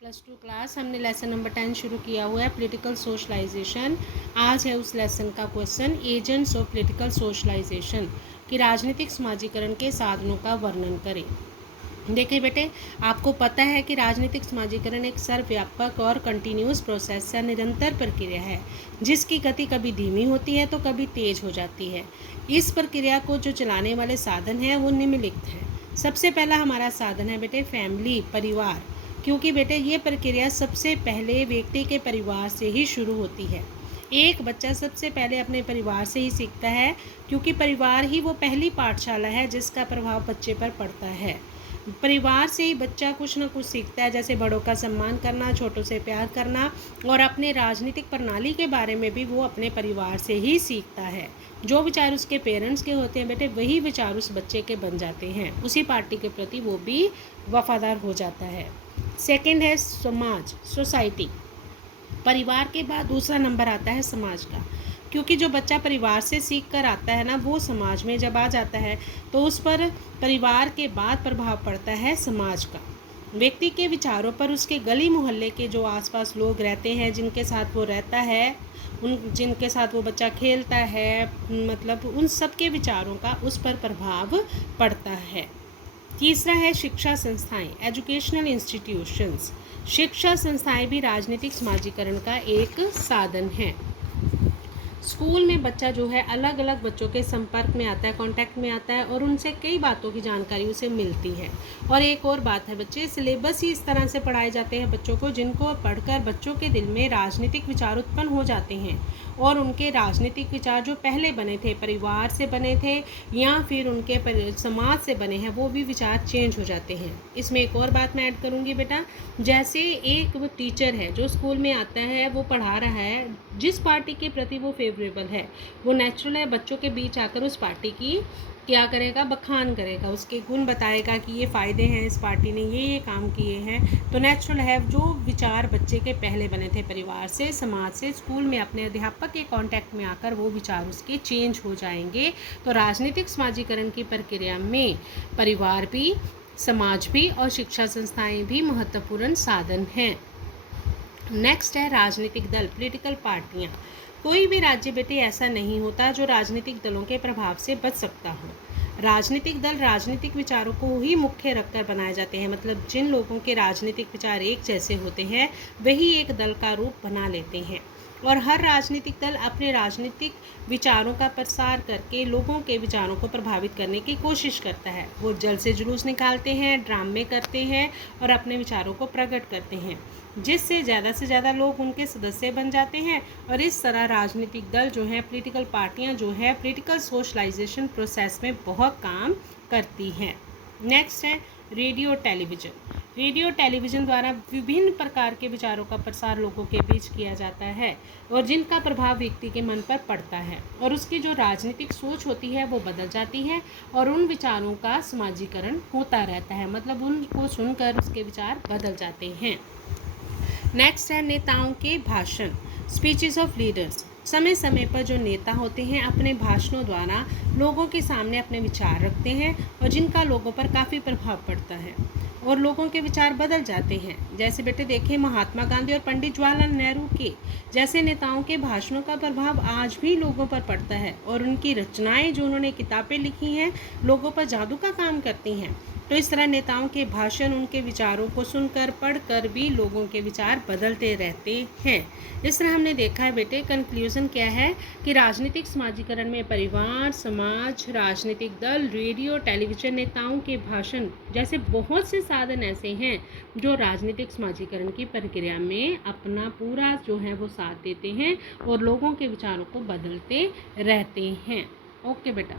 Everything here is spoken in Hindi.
+2 क्लास हमने लेसन नंबर 10 शुरू किया हुआ है पॉलिटिकल सोशलाइजेशन। आज है उस लेसन का question agents of political socialisation कि राजनीतिक समाजीकरण के साधनों का वर्णन करें। देखिए बेटे, आपको पता है कि राजनीतिक समाजीकरण एक सर्वव्यापक और कंटिन्यूस प्रोसेस या निरंतर प्रक्रिया है जिसकी गति कभी धीमी होती है तो कभी तेज हो जाती है। इस प्रक्रिया को जो चलाने वाले साधन हैं वो निम्नलिखित हैं। सबसे पहला हमारा साधन है बेटे फैमिली, परिवार, क्योंकि बेटे ये प्रक्रिया सबसे पहले व्यक्ति के परिवार से ही शुरू होती है। एक बच्चा सबसे पहले अपने परिवार से ही सीखता है क्योंकि परिवार ही वो पहली पाठशाला है जिसका प्रभाव बच्चे पर पड़ता है। परिवार से ही बच्चा कुछ ना कुछ सीखता है, जैसे बड़ों का सम्मान करना, छोटों से प्यार करना और अपने राजनीतिक प्रणाली के बारे में भी वो अपने परिवार से ही सीखता है। जो विचार उसके पेरेंट्स के होते हैं बेटे वही विचार उस बच्चे के बन जाते हैं, उसी पार्टी के प्रति वो भी वफादार हो जाता है। सेकंड है समाज, सोसाइटी। परिवार के बाद दूसरा नंबर आता है समाज का, क्योंकि जो बच्चा परिवार से सीख कर आता है ना वो समाज में जब आ जाता है तो उस पर परिवार के बाद प्रभाव पड़ता है समाज का। व्यक्ति के विचारों पर उसके गली मोहल्ले के जो आसपास लोग रहते हैं, जिनके साथ वो रहता है, जिनके साथ वो बच्चा खेलता है, मतलब उन सब के विचारों का उस पर प्रभाव पड़ता है। तीसरा है शिक्षा संस्थाएं, एजुकेशनल इंस्टीट्यूशंस। शिक्षा संस्थाएं भी राजनीतिक समाजीकरण का एक साधन है। स्कूल में बच्चा जो है अलग अलग बच्चों के संपर्क में आता है, कांटेक्ट में आता है और उनसे कई बातों की जानकारी उसे मिलती है। और एक और बात है बच्चे, सिलेबस ही इस तरह से पढ़ाए जाते हैं बच्चों को जिनको पढ़कर बच्चों के दिल में राजनीतिक विचार उत्पन्न हो जाते हैं और उनके राजनीतिक विचार जो पहले बने थे, परिवार से बने थे या फिर उनके समाज से बने हैं, वो भी विचार चेंज हो जाते हैं। इसमें एक और बात मैं ऐड करूँगी बेटा, जैसे एक वो टीचर है जो स्कूल में आता है, वो पढ़ा रहा है, जिस पार्टी के प्रति वो फेवरेबल है वो नेचुरल है बच्चों के बीच आकर उस पार्टी की क्या करेगा, बखान करेगा, उसके गुण बताएगा कि ये फ़ायदे हैं, इस पार्टी ने ये काम किए हैं। तो नेचुरल है जो विचार बच्चे के पहले बने थे परिवार से, समाज से, स्कूल में अपने अध्यापक के कांटेक्ट में आकर वो विचार उसके चेंज हो जाएंगे। तो राजनीतिक समाजीकरण की प्रक्रिया में परिवार भी, समाज भी और शिक्षा संस्थाएं भी महत्वपूर्ण साधन हैं। नेक्स्ट है राजनीतिक दल, पॉलिटिकल पार्टियां। कोई भी राज्य बेटे ऐसा नहीं होता जो राजनीतिक दलों के प्रभाव से बच सकता हो। राजनीतिक दल राजनीतिक विचारों को ही मुख्य रखकर बनाए जाते हैं, मतलब जिन लोगों के राजनीतिक विचार एक जैसे होते हैं वही एक दल का रूप बना लेते हैं और हर राजनीतिक दल अपने राजनीतिक विचारों का प्रसार करके लोगों के विचारों को प्रभावित करने की कोशिश करता है। वो जल से जुलूस निकालते हैं, ड्रामे करते हैं और अपने विचारों को प्रकट करते हैं, जिससे ज़्यादा से ज़्यादा लोग उनके सदस्य बन जाते हैं और इस तरह राजनीतिक दल जो है, पॉलिटिकल पार्टियां जो है, पॉलिटिकल सोशलाइजेशन प्रोसेस में बहुत काम करती हैं। नेक्स्ट है रेडियो टेलीविज़न। रेडियो टेलीविज़न द्वारा विभिन्न प्रकार के विचारों का प्रसार लोगों के बीच किया जाता है और जिनका प्रभाव व्यक्ति के मन पर पड़ता है और उसकी जो राजनीतिक सोच होती है वो बदल जाती है और उन विचारों का समाजीकरण होता रहता है, मतलब उनको सुनकर उसके विचार बदल जाते हैं। नेक्स्ट है नेताओं के भाषण, स्पीचेस ऑफ लीडर्स। समय समय पर जो नेता होते हैं अपने भाषणों द्वारा लोगों के सामने अपने विचार रखते हैं और जिनका लोगों पर काफ़ी प्रभाव पड़ता है और लोगों के विचार बदल जाते हैं। जैसे बेटे देखें, महात्मा गांधी और पंडित जवाहरलाल नेहरू के जैसे नेताओं के भाषणों का प्रभाव आज भी लोगों पर पड़ता है और उनकी रचनाएं, जो उन्होंने किताबें लिखी हैं, लोगों पर जादू का काम करती हैं। तो इस तरह नेताओं के भाषण, उनके विचारों को सुनकर, पढ़कर भी लोगों के विचार बदलते रहते हैं। इस तरह हमने देखा है बेटे, कंक्लूजन क्या है कि राजनीतिक समाजीकरण में परिवार, समाज, राजनीतिक दल, रेडियो, टेलीविज़न, नेताओं के भाषण जैसे बहुत से साधन ऐसे हैं जो राजनीतिक समाजीकरण की प्रक्रिया में अपना पूरा जो है वो साथ देते हैं और लोगों के विचारों को बदलते रहते हैं। ओके बेटा।